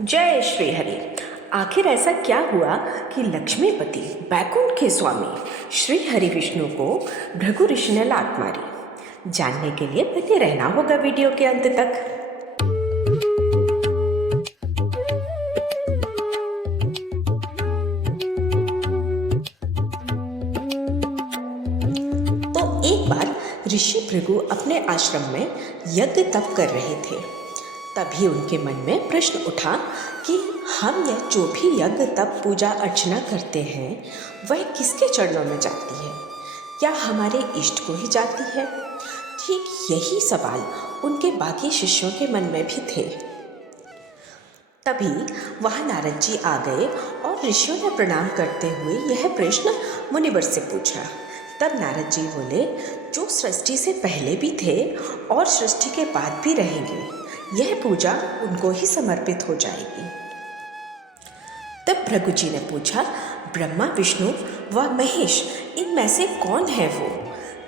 जय श्री हरि। आखिर ऐसा क्या हुआ कि लक्ष्मीपति बैकुंठ के स्वामी श्री हरि विष्णु को भृगु ऋषि ने लात मारी? जानने के लिए बने रहना होगा वीडियो के अंत तक। तो एक बार ऋषि भृगु अपने आश्रम में यज्ञ तप कर रहे थे। तभी उनके मन में प्रश्न उठा कि हम यह जो भी यज्ञ तप पूजा अर्चना करते हैं वह किसके चरणों में जाती है? क्या हमारे इष्ट को ही जाती है? ठीक यही सवाल उनके बाकी शिष्यों के मन में भी थे। तभी वहाँ नारद जी आ गए और ऋषियों ने प्रणाम करते हुए यह प्रश्न मुनिवर से पूछा। तब नारद जी बोले, जो सृष्टि से पहले भी थे और सृष्टि के बाद भी रहेंगे, यह पूजा उनको ही समर्पित हो जाएगी। तब भृगु जी ने पूछा, ब्रह्मा, विष्णु व महेश, इनमें से कौन है वो?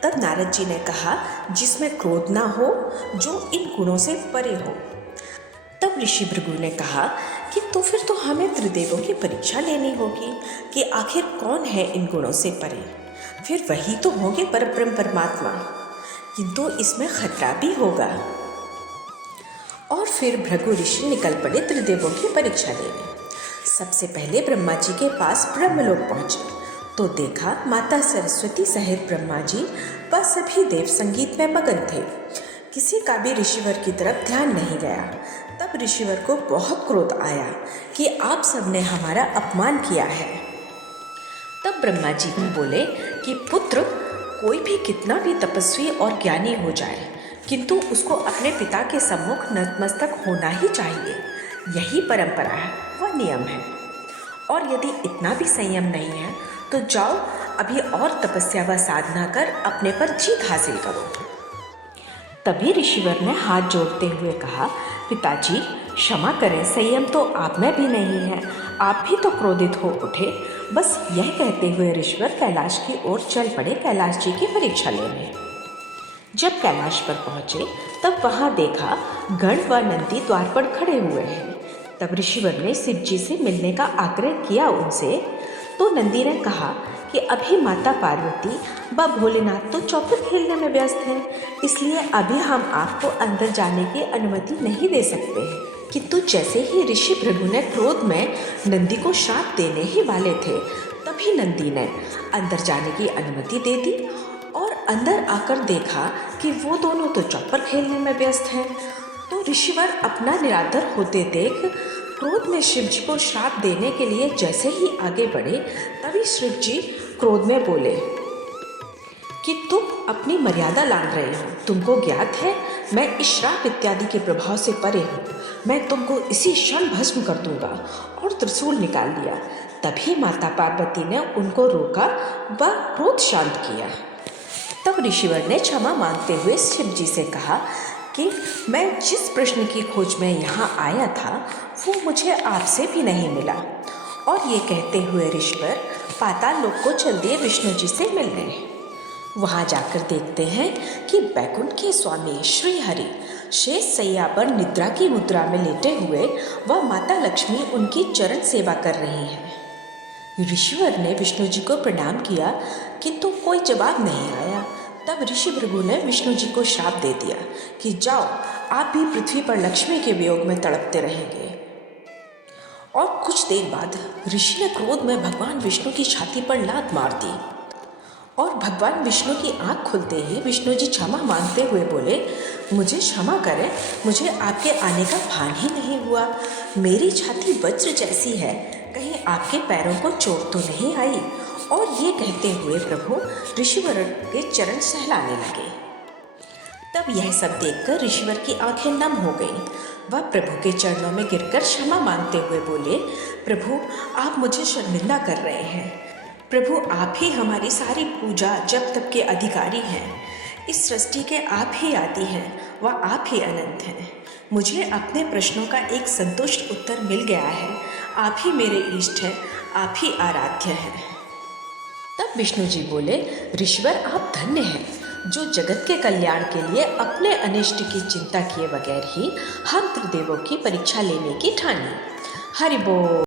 तब नारद जी ने कहा, जिसमें क्रोध ना हो, जो इन गुणों से परे हो। तब ऋषि भृगु ने कहा कि तो फिर तो हमें त्रिदेवों की परीक्षा लेनी होगी कि आखिर कौन है इन गुणों से परे। फिर वही तो होंगे परब्रह्म परमात्मा, किंतु इसमें खतरा भी होगा। और फिर भृगु ऋषि निकल पड़े त्रिदेवों की परीक्षा लेने। सबसे पहले ब्रह्मा जी के पास ब्रह्मलोक पहुंचे तो देखा माता सरस्वती सहित ब्रह्मा जी व सभी देव संगीत में मगन थे। किसी का भी ऋषिवर की तरफ ध्यान नहीं गया। तब ऋषिवर को बहुत क्रोध आया कि आप सबने हमारा अपमान किया है। तब ब्रह्मा जी भी बोले कि पुत्र, कोई भी कितना भी तपस्वी और ज्ञानी हो जाए, किंतु उसको अपने पिता के सम्मुख नतमस्तक होना ही चाहिए। यही परंपरा है, वह नियम है। और यदि इतना भी संयम नहीं है तो जाओ अभी और तपस्या व साधना कर अपने पर जीत हासिल करो। तभी ऋषिवर ने हाथ जोड़ते हुए कहा, पिताजी क्षमा करें, संयम तो आप में भी नहीं है, आप भी तो क्रोधित हो उठे। बस यह कहते हुए ऋषिवर कैलाश की ओर चल पड़े कैलाश जी की परीक्षा लेने। जब कैलाश पर पहुंचे तब वहां देखा गण व नंदी द्वार पर खड़े हुए हैं। तब ऋषिवर ने शिव जी से मिलने का आग्रह किया उनसे। तो नंदी ने कहा कि अभी माता पार्वती व भोलेनाथ तो चौपर खेलने में व्यस्त हैं, इसलिए अभी हम आपको अंदर जाने की अनुमति नहीं दे सकते हैं। किंतु जैसे ही ऋषि भृगु ने क्रोध में नंदी को शाप देने ही वाले थे, तभी नंदी ने अंदर जाने की अनुमति दे दी। और अंदर आकर देखा कि वो दोनों तो चौपर खेलने में व्यस्त हैं। तो ऋषिवर अपना निरादर होते देख क्रोध में शिव जी को श्राप देने के लिए जैसे ही आगे बढ़े, तभी शिव जी क्रोध में बोले कि तुम अपनी मर्यादा लांघ रहे हो। तुमको ज्ञात है मैं इस श्राप इत्यादि के प्रभाव से परे हूँ। मैं तुमको इसी क्षण भस्म कर दूंगा। और त्रिशूल निकाल लिया। तभी माता पार्वती ने उनको रोका व क्रोध शांत किया। तब ऋषिवर ने क्षमा मांगते हुए शिव जी से कहा कि मैं जिस प्रश्न की खोज में यहाँ आया था वो मुझे आपसे भी नहीं मिला। और ये कहते हुए ऋषिवर पाताल लोक को चल दिए विष्णु जी से मिलने। वहाँ जाकर देखते हैं कि बैकुंठ के स्वामी श्री हरि शेष सैया पर निद्रा की मुद्रा में लेटे हुए व माता लक्ष्मी उनकी चरण सेवा कर रही हैं। ऋषिवर ने विष्णु जी को प्रणाम किया किंतु कोई जवाब नहीं आया। तब ऋषि भृगु ने विष्णु जी को श्राप दे दिया कि जाओ, आप भी पृथ्वी पर लक्ष्मी के वियोग में तड़पते रहेंगे। और कुछ देर बाद ऋषि ने क्रोध में भगवान विष्णु की छाती पर लात मार दी। और भगवान विष्णु की आंख खुलते ही विष्णु जी क्षमा मांगते हुए बोले, मुझे क्षमा करें, मुझे आपके आने का भान ही नहीं हुआ। मेरी छाती वज्र जैसी है, कहीं आपके पैरों को चोट तो नहीं आई। और ये कहते हुए प्रभु ऋषिवर के चरण सहलाने लगे। तब यह सब देखकर ऋषिवर की आंखें नम हो गईं। वह प्रभु के चरणों में गिरकर क्षमा मांगते हुए बोले, प्रभु आप मुझे शर्मिंदा कर रहे हैं। प्रभु आप ही हमारी सारी पूजा जप तप के अधिकारी हैं। इस सृष्टि के आप ही आदि हैं व आप ही अनंत हैं। मुझे अपने प्रश्नों का एक संतुष्ट उत्तर मिल गया है। आप ही मेरे इष्ट हैं, आप ही आराध्य हैं। तब विष्णु जी बोले, ऋषिवर आप धन्य हैं जो जगत के कल्याण के लिए अपने अनिष्ट की चिंता किए बगैर ही हम त्रिदेवों की परीक्षा लेने की ठानी। हरि बोल।